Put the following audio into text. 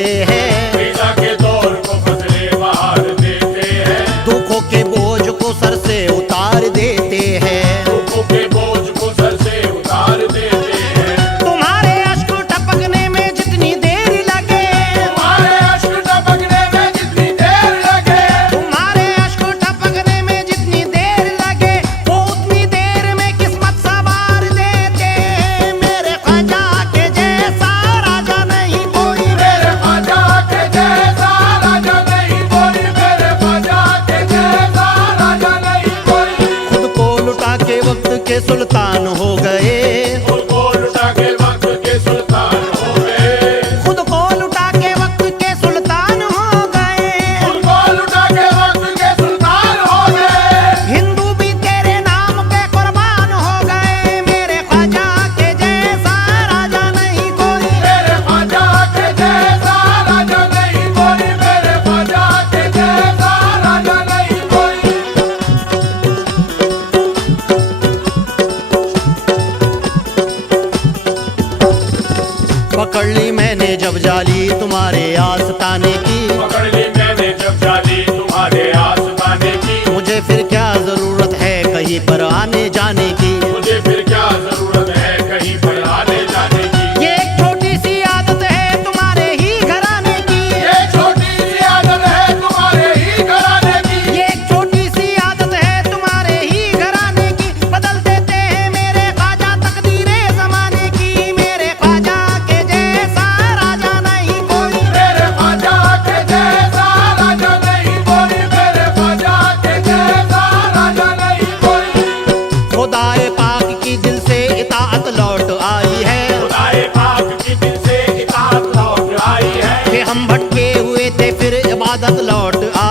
देते हैं, वीजा के दौर को फसले बहार देते हैं, दुखों के बोझ को सर से उतार देते हैं, दुखों के बोझ को सर से उतार देते हैं। तुम्हारे अश्क टपकने में जितनी देर लगे, तुम्हारे अश्क टपकने में जितनी देर लगे, तुम्हारे अश्क टपकने में जितनी देर लगे, वो उतनी देर में किस्मत सवार देते हैं। मेरे ख्वाजा के जैसा राजा नहीं कोई, मेरे ख्वाजा के जैसा राजा नहीं कोई, मेरे ख्वाजा के जैसा राजा नहीं कोई। खुद को लुटा के वक्त के सुल्तान हो गए, खुद को लुटा के वक्त के सुल्तान हो गए, खुद को लुटा के वक्त के सुल्तान हो गए। खुद को लुटा के वक्त के सुल्तान हो गए। हिंदू भी तेरे नाम के कुर्बान हो गए। मेरे ख्वाजा के जैसा राजा नहीं कोई, मेरे ख्वाजा के जैसा राजा नहीं कोई, मेरे ख्वाजा के जैसा राजा नहीं कोई। पकड़ ली मैंने जब जाली तुम्हारे आस्ताने की, पकड़ ली मैंने जब जाली तुम्हारे आसमाने की, मुझे फिर क्या जरूरत है कहीं पर आने जाने की। मुझे फिर क्या जरूरत है कहीं पर आने जाने की। ये एक छोटी सी आदत है तुम्हारे ही घराने की, ये छोटी सी आदत है तुम्हारे ही घराने की, ये एक छोटी सी आदत है तुम्हारे ही घराने की। बदल देते हैं मेरे ख्वाजा तकदीरे जमाने की। मेरे ख्वाजा के जैसा राजा नहीं कोई, मेरे ख्वाजा के जैसा राजा नहीं कोई, मेरे ख्वाजा के जैसा राजा नहीं कोई। खुदाए पाक की दिल से इताअत लौट आई है, खुदाए पाक की दिल से इताअत लौट आई है, कि हम भटके हुए थे फिर इबादत लौट आई